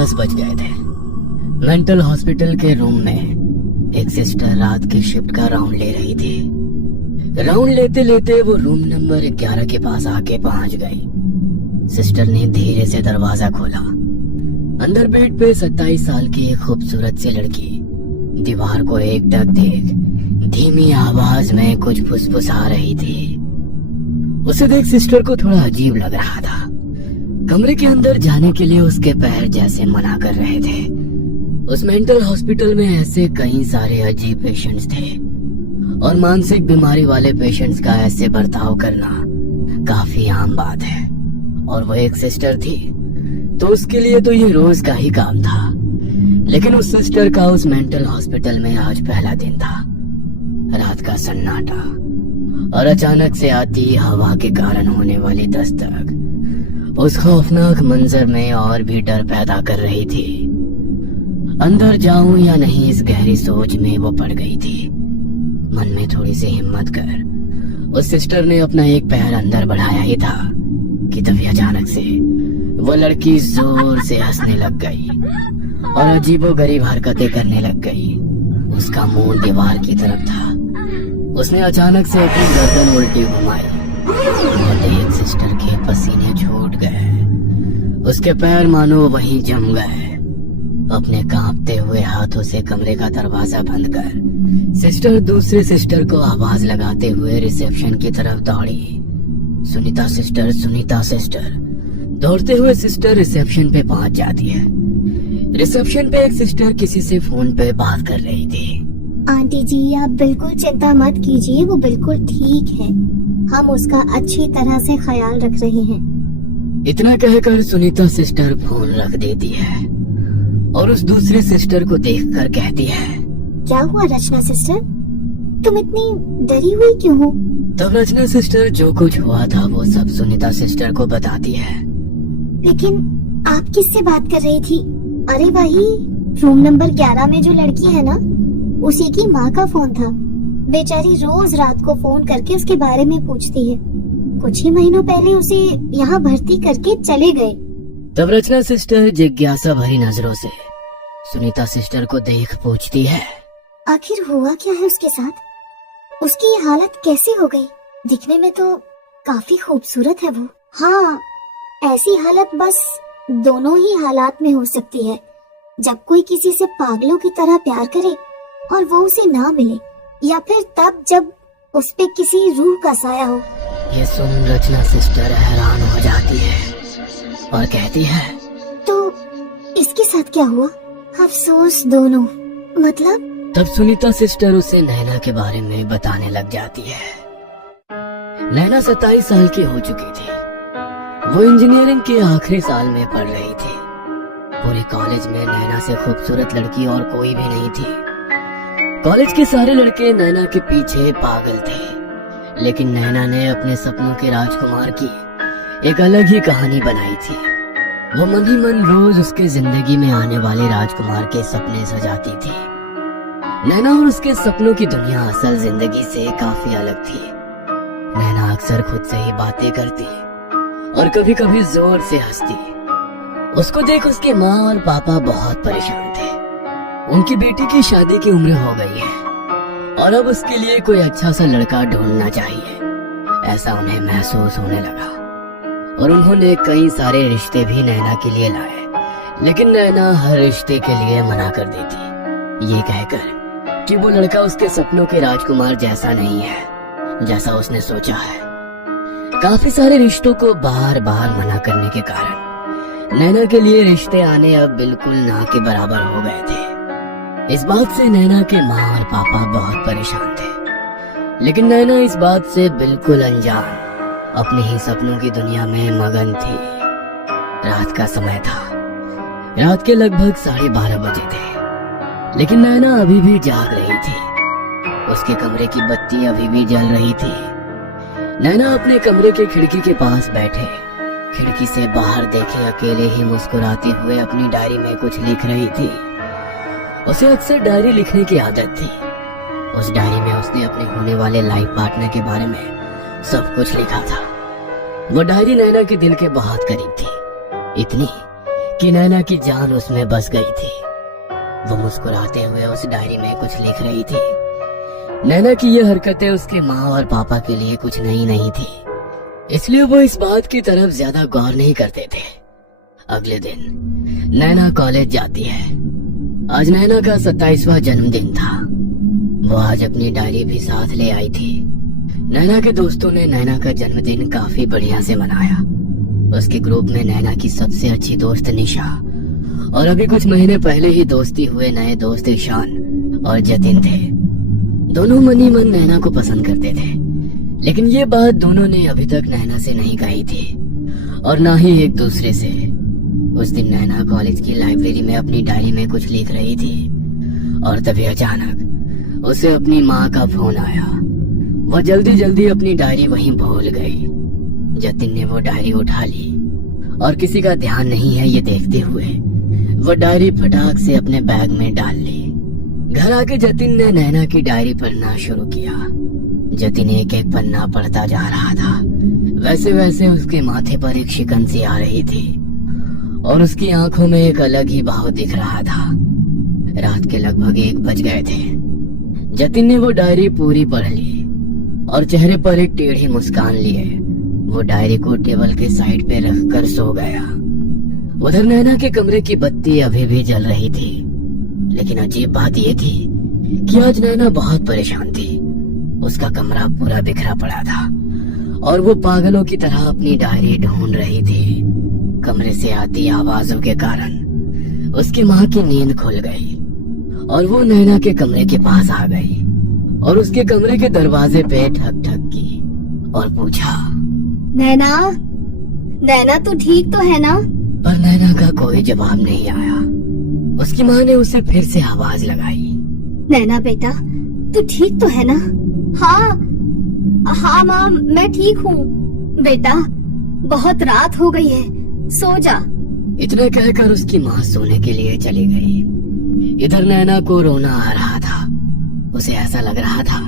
10 बज गए थे। मेंटल हॉस्पिटल के रूम में एक सिस्टर रात की शिफ्ट का राउंड ले रही थी। राउंड लेते लेते वो रूम नंबर 11 के पास आके पहुंच गई। सिस्टर ने धीरे से दरवाजा खोला। अंदर बेड पे 27 साल की एक खूबसूरत सी लड़की दीवार को एकटक देख धीमी आवाज में कुछ फुसफुसा रही थी। उसे देख सिस्टर को थोड़ा अजीब लग रहा था। कमरे के अंदर जाने के लिए उसके पैर जैसे मना कर रहे थे। उस मेंटल हॉस्पिटल में ऐसे कई सारे अजीब पेशेंट्स थे और मानसिक बीमारी वाले पेशेंट्स का ऐसे बर्ताव करना काफी आम बात है। और वो एक सिस्टर थी तो उसके लिए तो ये रोज का ही काम था। लेकिन उस सिस्टर का उस मेंटल हॉस्पिटल में आज पहला दिन था। रात का सन्नाटा और अचानक से आती हवा के कारण होने वाली दस्तक उस खौफनाक मंजर में और भी डर पैदा कर रही थी। अंदर जाऊं या नहीं, इस गहरी सोच में वो पड़ गई थी। मन में थोड़ी सी हिम्मत कर उस सिस्टर ने अपना एक पैर अंदर बढ़ाया ही था कि तभी अचानक से वो लड़की जोर से हंसने लग गई और अजीबोगरीब हरकतें करने लग गई। उसका मुंह दीवार की तरफ था। उसने अचानक से अपनी गर्दन उल्टी घुमाई और देख सिस्टर के पसीने छूट गए। उसके पैर मानो वहीं जम गए। अपने कांपते हुए हाथों से कमरे का दरवाजा बंद कर सिस्टर दूसरे सिस्टर को आवाज लगाते हुए रिसेप्शन की तरफ दौड़ी। Sunita sister, Sunita sister. दौड़ते हुए सिस्टर रिसेप्शन पे पहुंच जाती है। रिसेप्शन पे एक सिस्टर किसी से फोन पे बात कर रही थी। आंटी जी, आप बिल्कुल चिंता मत कीजिए, वो बिल्कुल ठीक है। हम उसका अच्छी तरह से ख्याल रख रहे हैं। इतना कहकर सुनीता सिस्टर फोन रख देती है और उस दूसरे सिस्टर को देखकर कहती है, क्या हुआ रचना सिस्टर, तुम इतनी डरी हुई क्यों हो? तब रचना सिस्टर जो कुछ हुआ था वो सब सुनीता सिस्टर को बताती है। लेकिन आप किससे बात कर रही थी? अरे वही रूम नंबर 11 में जो लड़की है ना, उसी की माँ का फोन था। बेचारी रोज रात को फोन करके उसके बारे में पूछती है। कुछ ही महीनों पहले उसे यहाँ भर्ती करके चले गए। तब रचना सिस्टर जिज्ञासा भरी नजरों से सुनीता सिस्टर को देख पूछती है, आखिर हुआ क्या है उसके साथ? उसकी ये हालत कैसे हो गई? दिखने में तो काफी खूबसूरत है वो। हाँ, ऐसी हालत बस दोनों ही हालात में हो सकती है, जब कोई किसी से पागलों की तरह प्यार करे और वो उसे ना मिले, या फिर तब जब उस पे किसी रूह का साया हो। ये सुन रचना सिस्टर हैरान हो जाती है और कहती है, तो इसके साथ क्या हुआ? अफसोस दोनों। मतलब? तब सुनीता सिस्टर उसे नैना के बारे में बताने लग जाती है। नैना 27 साल की हो चुकी थी। वो इंजीनियरिंग के आखिरी साल में पढ़ रही थी। पूरे कॉलेज में नैना से खूबसूरत लड़की और कोई भी नहीं थी। कॉलेज के सारे लड़के नैना के पीछे पागल थे, लेकिन नैना ने अपने सपनों के राजकुमार की एक अलग ही कहानी बनाई थी। वो मन ही मन रोज उसके जिंदगी में आने वाले राजकुमार के सपने सजाती थी। नैना और उसके सपनों की दुनिया असल जिंदगी से काफी अलग थी। नैना अक्सर खुद से ही बातें करती और कभी कभी जोर से हंसती। उसको देख उसके माँ और पापा बहुत परेशान थे। उनकी बेटी की शादी की उम्र हो गई है और अब उसके लिए कोई अच्छा सा लड़का ढूंढना चाहिए, ऐसा उन्हें महसूस होने लगा। और उन्होंने कई सारे रिश्ते भी नैना के लिए लाए, लेकिन नैना हर रिश्ते के लिए मना कर देती, ये कहकर कि वो लड़का उसके सपनों के राजकुमार जैसा नहीं है जैसा उसने सोचा है। काफी सारे रिश्तों को बार बार मना करने के कारण नैना के लिए रिश्ते आने अब बिल्कुल ना के बराबर हो गए थे। इस बात से नैना के माँ और पापा बहुत परेशान थे, लेकिन नैना इस बात से बिल्कुल अनजान अपने ही सपनों की दुनिया में मगन थी। रात का समय था। रात के लगभग 12:30 बजे थे, लेकिन नैना अभी भी जाग रही थी। उसके कमरे की बत्ती अभी भी जल रही थी। नैना अपने कमरे के खिड़की के पास बैठे खिड़की से बाहर देखे अकेले ही मुस्कुराते हुए अपनी डायरी में कुछ लिख रही थी। उसे अक्सर डायरी लिखने की आदत थी। उस डायरी में उसने अपने होने वाले लाइफ पार्टनर के बारे में सब कुछ लिखा था। वो डायरी नैना के दिल के बहुत करीब थी, इतनी कि नैना की जान उसमें बस गई थी। वो मुस्कुराते हुए उस डायरी में कुछ लिख रही थी। नैना की ये हरकतें उसके माँ और पापा के लिए कुछ नई नहीं थी, इसलिए वो इस बात की तरफ ज्यादा गौर नहीं करते थे। अगले दिन नैना कॉलेज जाती है। आज नैना का 27वां जन्मदिन था। वो आज अपनी डायरी भी साथ ले आई थी। नैना के दोस्तों ने नैना का जन्मदिन काफी बढ़िया से मनाया। उसके ग्रुप में नैना की सबसे अच्छी दोस्त निशा और अभी कुछ महीने पहले ही दोस्ती हुए नए दोस्त ईशान और जतिन थे। दोनों मन ही मन नैना को पसंद करते थे, लेकिन ये बात दोनों ने अभी तक नैना से नहीं कही थी और ना ही एक दूसरे से। उस दिन नैना कॉलेज की लाइब्रेरी में अपनी डायरी में कुछ लिख रही थी और तभी अचानक उसे अपनी माँ का फोन आया। वो जल्दी जल्दी अपनी डायरी वहीं भूल गई। जतिन ने वो डायरी उठा ली और किसी का ध्यान नहीं है ये देखते हुए वो डायरी फटाक से अपने बैग में डाल ली। घर आके जतिन ने नैना की डायरी पढ़ना शुरू किया। जतिन एक एक पन्ना पढ़ता जा रहा था। वैसे वैसे उसके माथे पर एक शिकन सी आ रही थी और उसकी आंखों में एक अलग ही भाव दिख रहा था। रात के लगभग 1 बज गए थे। जतिन ने वो डायरी पूरी पढ़ ली और चेहरे पर एक टेढ़ी मुस्कान लिए वो डायरी को टेबल के साइड पे रखकर सो गया। उधर नैना के कमरे की बत्ती अभी भी जल रही थी, लेकिन अजीब बात ये थी कि आज नैना बहुत परेशान थी। उसका कमरा पूरा बिखरा पड़ा था और वो पागलों की तरह अपनी डायरी ढूंढ रही थी। कमरे से आती आवाजों के कारण उसकी माँ की नींद खुल गई और वो नैना के कमरे के पास आ गई और उसके कमरे के दरवाजे पे ठक ठक की और पूछा, नैना, नैना तू ठीक तो है ना? पर नैना का कोई जवाब नहीं आया। उसकी माँ ने उसे फिर से आवाज लगाई, नैना बेटा, तू ठीक तो है ना? हाँ माँ, मैं ठीक हूँ। बेटा, बहुत रात हो गई है, सो जा। इतना कहकर उसकी माँ सोने के लिए चली गई। इधर नैना को रोना आ रहा था। उसे ऐसा लग रहा था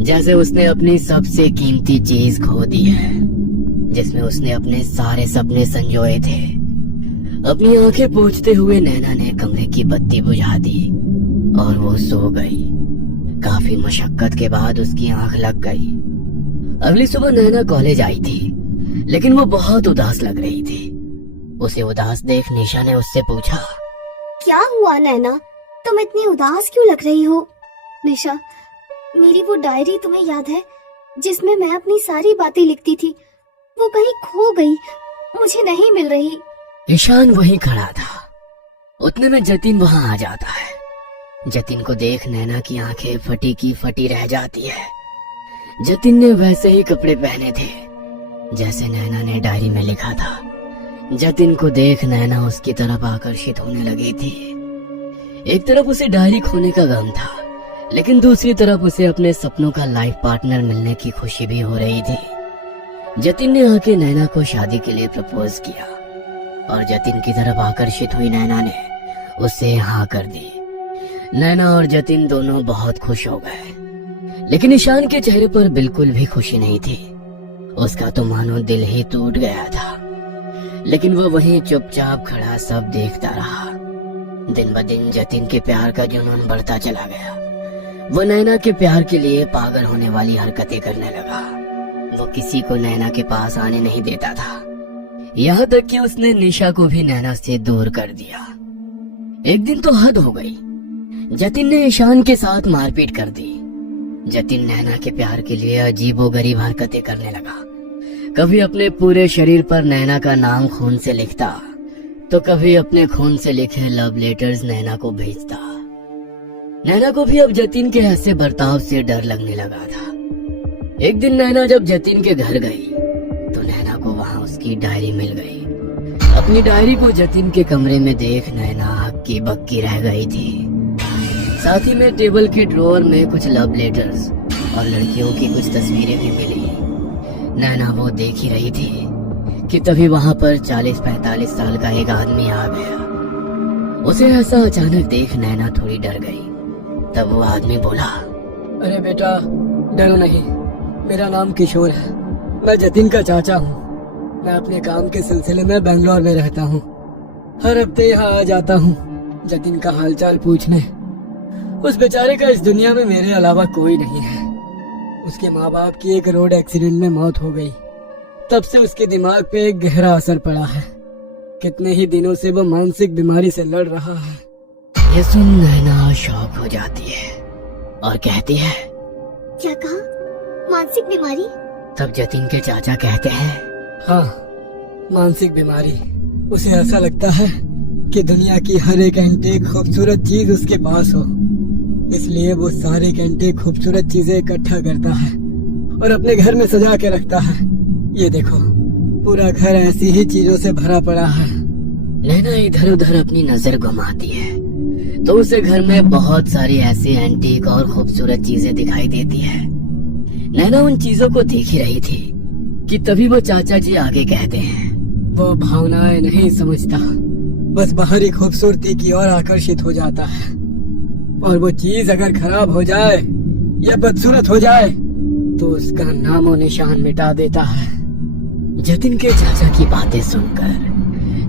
जैसे उसने अपनी सबसे कीमती चीज खो दी है, जिसमें उसने अपने सारे सपने संजोए थे। अपनी आंखें पोंछते हुए नैना ने कमरे की बत्ती बुझा दी और वो सो गई। काफी मशक्कत के बाद उसकी आंख लग गई। अगली सुबह नैना कॉलेज आई थी, लेकिन वो बहुत उदास लग रही थी। उसे उदास देख निशा ने उससे पूछा, क्या हुआ नैना, तुम इतनी उदास क्यों लग रही हो? निशा, मेरी वो डायरी तुम्हें याद है जिसमें मैं अपनी सारी बातें लिखती थी? वो कहीं खो गई, मुझे नहीं मिल रही। ईशान वहीं खड़ा था। उतने में जतिन वहां आ जाता है। जतिन को देख नैना की आंखें फटी की फटी रह जाती है। जतिन ने वैसे ही कपड़े पहने थे जैसे नैना ने डायरी में लिखा था। जतिन को देख नैना उसकी तरफ आकर्षित होने लगी थी। एक तरफ उसे डायरी खोने का गम था, लेकिन दूसरी तरफ उसे अपने सपनों का लाइफ पार्टनर मिलने की खुशी भी हो रही थी। जतिन ने आके नैना को शादी के लिए प्रपोज किया और जतिन की तरफ आकर्षित हुई नैना ने उससे हाँ कर दी। नैना और जतिन दोनों बहुत खुश हो गए, लेकिन ईशान के चेहरे पर बिल्कुल भी खुशी नहीं थी। उसका तो मानो दिल ही टूट गया था, लेकिन वह वहीं चुपचाप खड़ा सब देखता रहा। दिन ब दिन जतिन के प्यार का जुनून बढ़ता चला गया। वो नैना के प्यार के लिए पागल होने वाली हरकतें करने लगा। वो किसी को नैना के पास आने नहीं देता था, यहाँ तक कि उसने निशा को भी नैना से दूर कर दिया। एक दिन तो हद हो गई। जतिन ने ईशान के साथ मारपीट कर दी। जतिन नैना के प्यार के लिए अजीबोगरीब हरकतें करने लगा। कभी अपने पूरे शरीर पर नैना का नाम खून से लिखता, तो कभी अपने खून से लिखे लव लेटर्स नैना को भेजता। नैना को भी अब जतिन के ऐसे बर्ताव से डर लगने लगा था। एक दिन नैना जब जतिन के घर गई तो नैना को वहां उसकी डायरी मिल गई। अपनी डायरी को जतिन के कमरे में देख नैना हक्की बक्की रह गई थी। साथ ही में टेबल के ड्रॉअर में कुछ लव लेटर्स और लड़कियों की कुछ तस्वीरें भी मिली। नैना वो देख ही रही थी कि तभी वहां पर 40-45 साल का एक आदमी आ गया। उसे ऐसा अचानक देख नैना थोड़ी डर गई। तब वो आदमी बोला, अरे बेटा, डरो नहीं, मेरा नाम किशोर है, मैं जतिन का चाचा हूँ। मैं अपने काम के सिलसिले में बेंगलोर में रहता हूँ। हर हफ्ते यहाँ आ जाता हूँ जतिन का हालचाल पूछने। उस बेचारे का इस दुनिया में मेरे अलावा कोई नहीं है। उसके माँ बाप की एक रोड एक्सीडेंट में मौत हो गई। तब से उसके दिमाग पे एक गहरा असर पड़ा है। कितने ही दिनों से वो मानसिक बीमारी से लड़ रहा है। ये सुन नैना शॉक हो जाती है और कहती है, क्या कहा? मानसिक बीमारी? तब जतिन के चाचा कहते हैं, हाँ, मानसिक बीमारी। उसे ऐसा लगता है कि दुनिया की हर एक एंटीक खूबसूरत चीज उसके पास हो, इसलिए वो सारे एंटीक खूबसूरत चीजें इकट्ठा करता है और अपने घर में सजा के रखता है। ये देखो, पूरा घर ऐसी ही चीजों से भरा पड़ा है। नैना इधर उधर अपनी नजर घुमाती है तो उसे घर में बहुत सारी ऐसी एंटीक और खूबसूरत चीजें दिखाई देती है। नैना उन चीजों को देख ही रही थी कि तभी वो चाचा जी आगे कहते हैं, वो भावनाएं नहीं समझता, बस बाहरी खूबसूरती की ओर आकर्षित हो जाता है। और वो चीज अगर खराब हो जाए या बदसूरत हो जाए तो उसका नामो निशान मिटा देता है। जतिन के चाचा की बातें सुनकर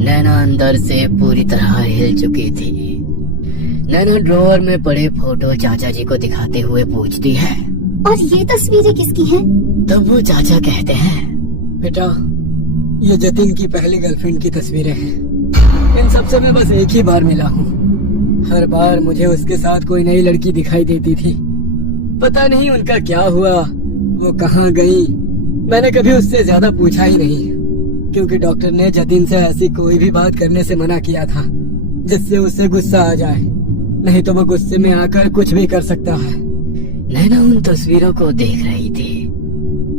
नैना अंदर से पूरी तरह हिल चुकी थी। नैना ड्रॉअर में पड़े फोटो चाचा जी को दिखाते हुए पूछती है, और ये तस्वीरें किसकी हैं? तब वो चाचा कहते हैं, बेटा, ये जतिन की पहली गर्लफ्रेंड की तस्वीरें हैं। इन सबसे मैं बस एक ही बार मिला हूँ। हर बार मुझे उसके साथ कोई नई लड़की दिखाई देती थी। पता नहीं उनका क्या हुआ, वो कहाँ गई। मैंने कभी उससे ज्यादा पूछा ही नहीं, क्योंकि डॉक्टर ने जतिन से ऐसी कोई भी बात करने से मना किया था जिससे उससे गुस्सा आ जाए, नहीं तो वो गुस्से में आकर कुछ भी कर सकता है। नैना उन तस्वीरों को देख रही थी।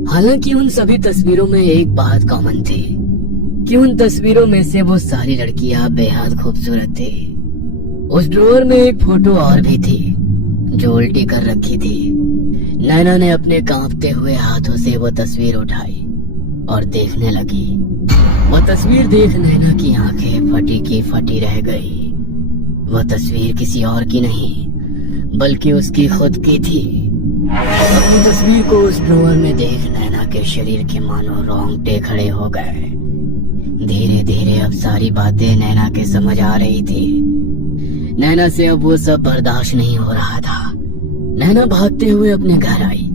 हालांकि उन सभी तस्वीरों में एक बात कॉमन थी कि उन तस्वीरों में से वो सारी लड़कियां बेहद खूबसूरत थी। उस ड्रॉअर में एक फोटो और भी थी जो उल्टी कर रखी थी। नैना ने अपने कांपते हुए हाथों से वो तस्वीर उठाई और देखने लगी। वो तस्वीर देख नैना की आंखें फटी की फटी रह गई। वो तस्वीर किसी और की नहीं बल्कि उसकी खुद की थी। अपनी तस्वीर को उस ड्रॉअर में देख नैना के शरीर के मानो रोंगटे खड़े हो गए। धीरे धीरे अब सारी बातें नैना के समझ आ रही थी। नैना से अब वो सब बर्दाश्त नहीं हो रहा था। नैना भागते हुए अपने घर आई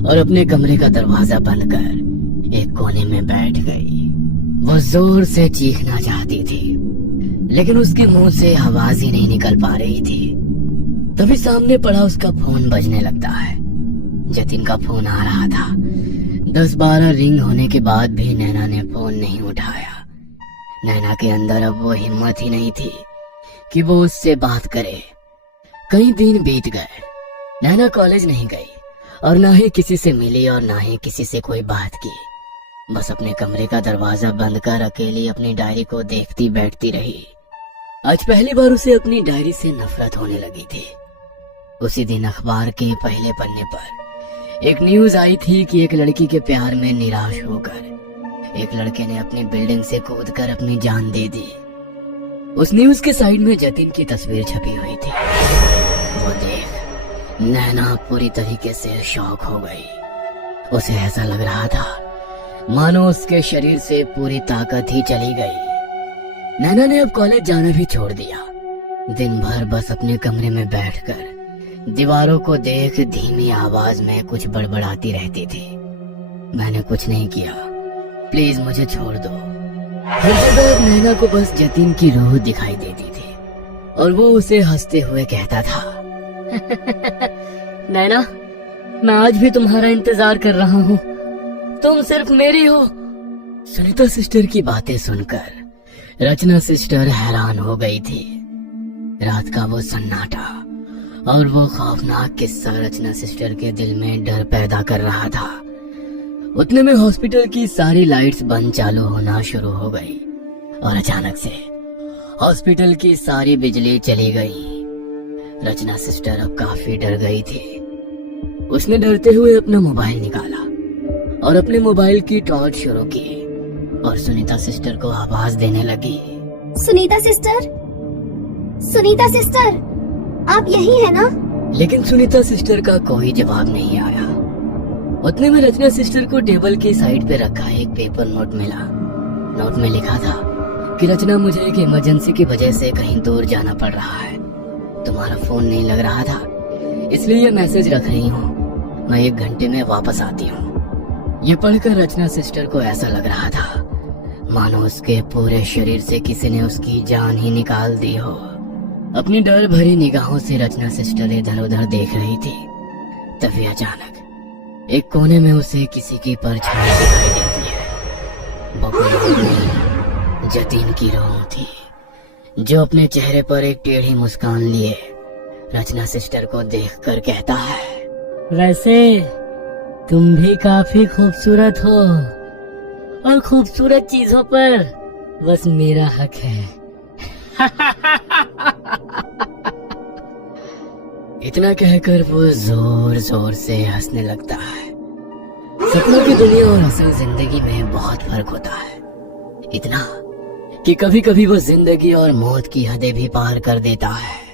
और अपने कमरे का दरवाजा बंद कर एक कोने में बैठ गई। वो जोर से चीखना चाहती थी लेकिन उसके मुंह से आवाज ही नहीं निकल पा रही थी। तभी सामने पड़ा उसका फोन बजने लगता है। जतिन का फोन आ रहा था। 10-12 रिंग होने के बाद भी नैना ने फोन नहीं उठाया। नैना के अंदर अब वो हिम्मत ही नहीं थी कि वो उससे बात करे। कई दिन बीत गए। नैना कॉलेज नहीं गई और ना ही किसी से मिली और ना ही किसी से कोई बात की। बस अपने कमरे का दरवाजा बंद कर अकेली अपनी डायरी को देखती बैठती रही। आज पहली बार उसे अपनी डायरी से नफरत होने लगी थी। उसी दिन अखबार के पहले पन्ने पर एक न्यूज आई थी कि एक लड़की के प्यार में निराश होकर एक लड़के ने अपनी बिल्डिंग से कूदकर अपनी जान दे दी। उस न्यूज के साइड में जतिन की तस्वीर छपी हुई थी। वो देख नैना पूरी तरीके से शॉक हो गई। उसे ऐसा लग रहा था मानो उसके शरीर से पूरी ताकत ही चली गई। नैना ने अब कॉलेज जाना भी छोड़ दिया। दिन भर बस अपने कमरे में बैठकर दीवारों को देख धीमी आवाज में कुछ बड़बड़ाती रहती थी। मैंने कुछ नहीं किया, प्लीज मुझे छोड़ दो। हर जगह नैना को बस जतिन की रूह दिखाई देती थी और वो उसे हंसते हुए कहता था नैना, मैं आज भी तुम्हारा इंतजार कर रहा हूँ, तुम सिर्फ मेरी हो। सुनीता सिस्टर की बातें सुनकर रचना सिस्टर हैरान हो गई थी। रात का वो सन्नाटा और वो खौफनाक किस्सा रचना सिस्टर के दिल में डर पैदा कर रहा था। उतने में हॉस्पिटल की सारी लाइट्स बंद चालू होना शुरू हो गई और अचानक से हॉस्पिटल की सारी बिजली चली गई। रचना सिस्टर अब काफी डर गई थी। उसने डरते हुए अपना मोबाइल निकाला और अपने मोबाइल की टॉर्च शुरू की और सुनीता सिस्टर को आवाज देने लगी। सुनीता सिस्टर, सुनीता सिस्टर, आप यही है ना? लेकिन सुनीता सिस्टर का कोई जवाब नहीं आया। उतने में रचना सिस्टर को टेबल की साइड पे रखा एक पेपर नोट मिला। नोट में लिखा था, कि रचना मुझे एक इमरजेंसी की वजह से कहीं दूर जाना पड़ रहा है। तुम्हारा फोन नहीं लग रहा था, इसलिए ये मैसेज रख रही हूँ। मैं 1 घंटे में वापस आती हूँ। ये पढ़कर रचना सिस्टर को ऐसा लग रहा था मानो उसके पूरे शरीर से किसी ने उसकी जान ही निकाल दी हो। अपनी डर भरी निगाहों से रचना सिस्टर इधर उधर देख रही थी। तभी अचानक एक कोने में उसे किसी की परछाई दिखाई देती है। वो कोई जतीन की रूह थी, जो अपने चेहरे पर एक टेढ़ी मुस्कान लिए रचना सिस्टर को देखकर कहता है, वैसे तुम भी काफी खूबसूरत हो और खूबसूरत चीजों पर बस मेरा हक है। इतना कहकर वो जोर जोर से हंसने लगता है। सपनों की दुनिया और असल जिंदगी में बहुत फर्क होता है, इतना कि कभी कभी वो जिंदगी और मौत की हदें भी पार कर देता है।